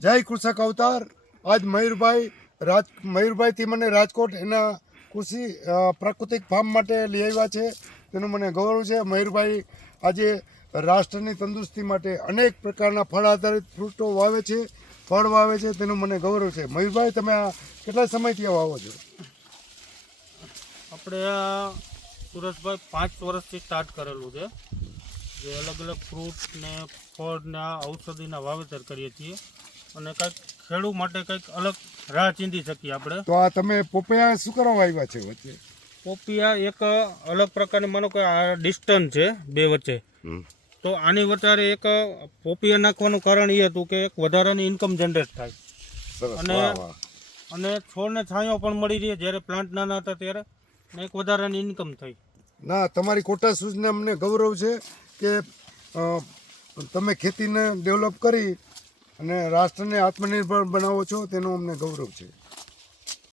જય કૃષક અવતાર. આજ મયુરભાઈથી મને રાજકોટ એના કૃષિ પ્રાકૃતિક ફાર્મ માટે લઈ આવ્યા છે. તેનું મને ગૌરવ છે. મયુરભાઈ આજે રાષ્ટ્રની તંદુરસ્તી માટે અનેક પ્રકારના ફળ આધારિત ફ્રૂટો વાવે છે, ફળ વાવે છે. તેનું મને ગૌરવ છે. મયુરભાઈ, તમે આ કેટલા સમયથી આ વાવો છો? આપણે આ સુરેશભાઈ 5 વર્ષથી સ્ટાર્ટ કરેલું છે, જે અલગ અલગ ફ્રૂટ ને ફળ ને આ ઔષધિના વાવેતર કરીએ છીએ અને કંઈક ખેડૂત માટે કંઈક અલગ રાહ ચીંધી શકીએ આપણે. તો આ તમે પોપૈયા શું કરવા આવ્યા છે વચ્ચે? પોપિયા એક અલગ પ્રકારની, માનો કે આ ડિસ્ટન્સ છે બે વચ્ચે, તો આની વચ્ચે એક પોપિયા નાખવાનું કારણ એ હતું કે એક વધારાની ઇન્કમ જનરેટ થાય સરસ, અને વાહ, વાહ. અને છોડને છાંયો પણ મળી રહે જ્યારે પ્લાન્ટ નાના હતા ત્યારે, અને એક વધારાની ઇન્કમ થઈ. ના, તમારી કોટા સૂઝને અમને ગૌરવ છે કે તમે ખેતીને ડેવલપ કરી અને રાષ્ટ્રને આત્મનિર્ભર બનાવો છો. તેનું અમને ગૌરવ છે.